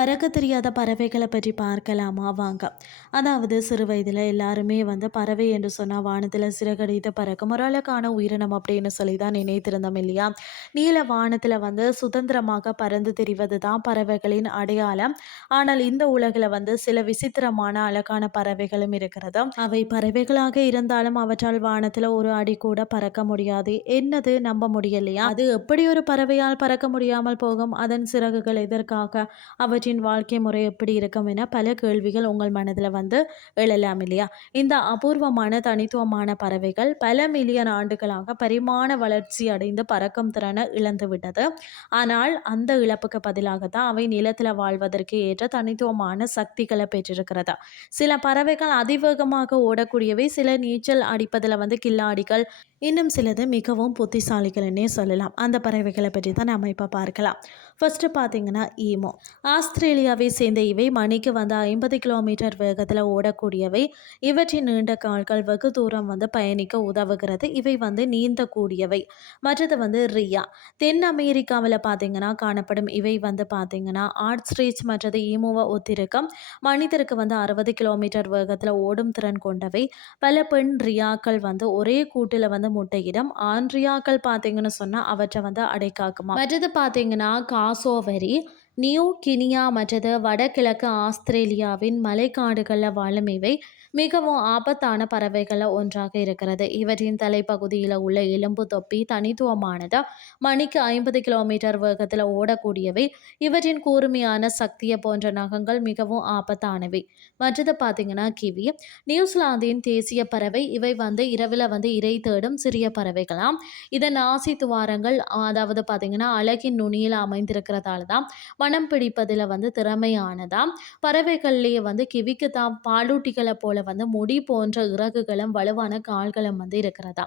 பறக்க தெரியாத பறவைகளை பற்றி பார்க்கலாமா? வாங்க. அதாவது சிறு வயதில் எல்லாருமே வந்து பறவை என்று சொன்னால் வானத்தில் சிறகடித்து பறக்கும் ஒரு அழகான உயிரினம் அப்படின்னு சொல்லி தான் நினைத்திருந்தோம் இல்லையா? நீல வானத்தில் வந்து சுதந்திரமாக பறந்து தெரிவது தான் பறவைகளின் அடையாளம். ஆனால் இந்த உலகில் வந்து சில விசித்திரமான அழகான பறவைகளும் இருக்கிறது. அவை பறவைகளாக இருந்தாலும் அவற்றால் வானத்தில் ஒரு அடி கூட பறக்க முடியாது. என்னது? நம்ப முடியலையா? அது எப்படி ஒரு பறவையால் பறக்க முடியாமல் போகும்? அதன் சிறகுகள் எதற்காக? அவற்றின் வாழ்க்கை முறை எப்படி இருக்கும் என பல கேள்விகள் உங்கள் மனதில் வந்து எழலாம் இல்லையா? இந்த அபூர்வமான தனித்துவமான பறவைகள் பல மில்லியன் ஆண்டுகளாக பரிமாண வளர்ச்சி அடைந்து பறக்கும் திறனை இழந்து விட்டது. ஆனால் அந்த இழப்புக்கு பதிலாக தான் அவை நிலத்தில் வாழ்வதற்கு ஏற்ற தனித்துவமான சக்திகளை பெற்றிருக்கிறது. சில பறவைகள் அதிவேகமாக ஓடக்கூடியவை சில நீச்சல் அடிப்பதில் வந்து கில்லாடிகள் இன்னும் சிலது மிகவும் புத்திசாலிகள்னே சொல்லலாம். அந்த பறவைகளை பற்றி தான் நம்ம இப்போ பார்க்கலாம். ஃபர்ஸ்ட் பார்த்தீங்கன்னா ஈமோ. ஆஸ்திரேலியாவை சேர்ந்த இவை மணிக்கு வந்து ஐம்பது கிலோமீட்டர் வேகத்தில் ஓடக்கூடியவை. இவற்றின் நீண்ட கால்கள் வெகு தூரம் வந்து பயணிக்க உதவுகிறது. இவை வந்து நீந்தக்கூடியவை. மற்றது வந்து ரியா. தென் அமெரிக்காவில் பார்த்தீங்கன்னா காணப்படும் இவை வந்து பார்த்தீங்கன்னா ஆர்ட்ஸ்ரீச் மற்றது ஈமோவை ஒத்திருக்கம். மனிதருக்கு வந்து அறுபது கிலோமீட்டர் வேகத்தில் ஓடும் திறன் கொண்டவை. பல பெண் ரியாக்கள் வந்து ஒரே கூட்டில் வந்து முட்டையிடும். ஆண் ரியாக்கள் பார்த்தீங்கன்னு சொன்னால் அவற்றை வந்து அடைக்காக்குமா. மற்றது பார்த்தீங்கன்னா காசோவரி நியூ கினியா மற்றது வடகிழக்கு ஆஸ்திரேலியாவின் மலைக்காடுகளில் வாழும் இவை மிகவும் ஆபத்தான பறவைகளில் ஒன்றாக இருக்கிறது. இவற்றின் தலைப்பகுதியில் உள்ள எலும்பு தொப்பி தனித்துவமானது. மணிக்கு ஐம்பது கிலோமீட்டர் வேகத்தில் ஓடக்கூடியவை. இவற்றின் கூர்மையான சக்தியை போன்ற நகங்கள் மிகவும் ஆபத்தானவை. மற்றது பார்த்தீங்கன்னா கிவி. நியூசிலாந்தின் தேசிய பறவை. இவை வந்து இரவில் வந்து இறை தேடும் சிறிய பறவைகளாம். இதன் ஆசி துவாரங்கள் அதாவது பார்த்தீங்கன்னா அழகின் நுனியில் அமைந்திருக்கிறதால தான் மனம் பிடிப்பதில் வந்து திறமையானதாம். பறவைகள்லேயே வந்து கிவிக்கு தான் பாலூட்டிகளை போல வந்து முடி போன்ற இறகுகளும் வலுவான கால்களும் வந்து இருக்கிறதா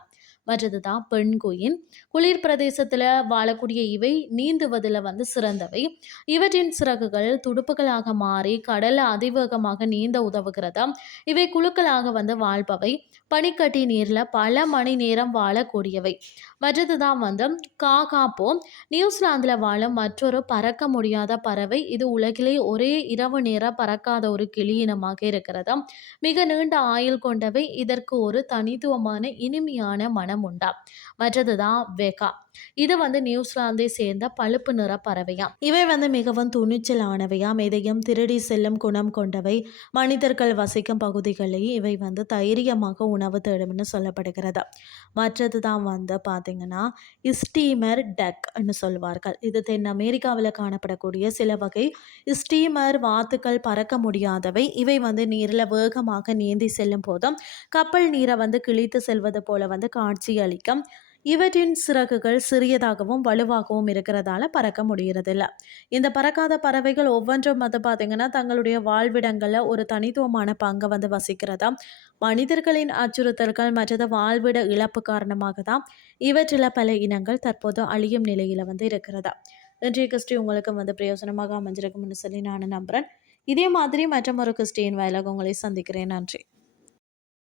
மற்றது தான் பெண்குயின் குளிர் பிரதேசத்தில் வாழக்கூடிய இவை நீந்துவதில் வந்து சிறந்தவை. இவற்றின் சிறகுகள் துடுப்புகளாக மாறி கடல் அதிவேகமாக நீந்த உதவுகிறதா? இவை குழுக்களாக வந்து வாழ்பவை. பனிக்கட்டி நீரில் பல மணி நேரம் வாழக்கூடியவை. மற்றது தான் வந்து காகாப்போ. நியூசிலாந்தில் வாழும் மற்றொரு பறக்க முடியாத பறவை. இது உலகிலே ஒரே இரவு நேர பறக்காத ஒரு கிளியினமாக இருக்கிறதா? மிக நீண்ட ஆயுள் கொண்டவை. இதற்கு ஒரு தனித்துவமான இனிமையான மனம் உண்டா? மற்றது தான் வெகா. இது வந்து நியூசிலாந்தை சேர்ந்த பழுப்பு நிற பறவையாம். இவை வந்து மிகவும் துணிச்சலானவையாம். எதையும் திருடி செல்லும் குணம் கொண்டவை. மனிதர்கள் வசிக்கும் பகுதிகளில் இவை வந்து தைரியமாக உணவு தேடும்னு சொல்லப்படுகிறது. மற்றது தான் வந்து பார்த்தீங்கன்னா ஸ்டீமர் டக்னு சொல்வார்கள். இது தென் அமெரிக்காவில் காணப்படக்கூடிய சில வகை ஸ்டீமர் வாத்துக்கள் பறக்க முடியாதவை. இவை வந்து நீரில் வேகமாக நீந்தி செல்லும் போதும் கப்பல் நீரை வந்து கிழித்து செல்வது போல வந்து காட்சி அளிக்கும். இவற்றின் சிறகுகள் சிறியதாகவும் வலுவாகவும் இருக்கிறதால பறக்க முடியறதில்ல. இந்த பறக்காத பறவைகள் ஒவ்வொன்றும் வந்து பார்த்திங்கன்னா தங்களுடைய வாழ்விடங்களில் ஒரு தனித்துவமான பங்கை வந்து வசிக்கிறதா மனிதர்களின் அச்சுறுத்தல்கள் மற்றது வாழ்விட இழப்பு காரணமாக தான் இவற்றில் பல இனங்கள் தற்போது அழியும் நிலையில் வந்து இருக்கிறதா. இன்றைய கிறிஸ்டி உங்களுக்கு வந்து பிரயோஜனமாக அமைஞ்சிருக்கும்னு சொல்லி நான் நம்புகிறேன் இதே மாதிரி மற்றும் ஒரு கிறிஸ்டியின் வயலாக உங்களை சந்திக்கிறேன். நன்றி.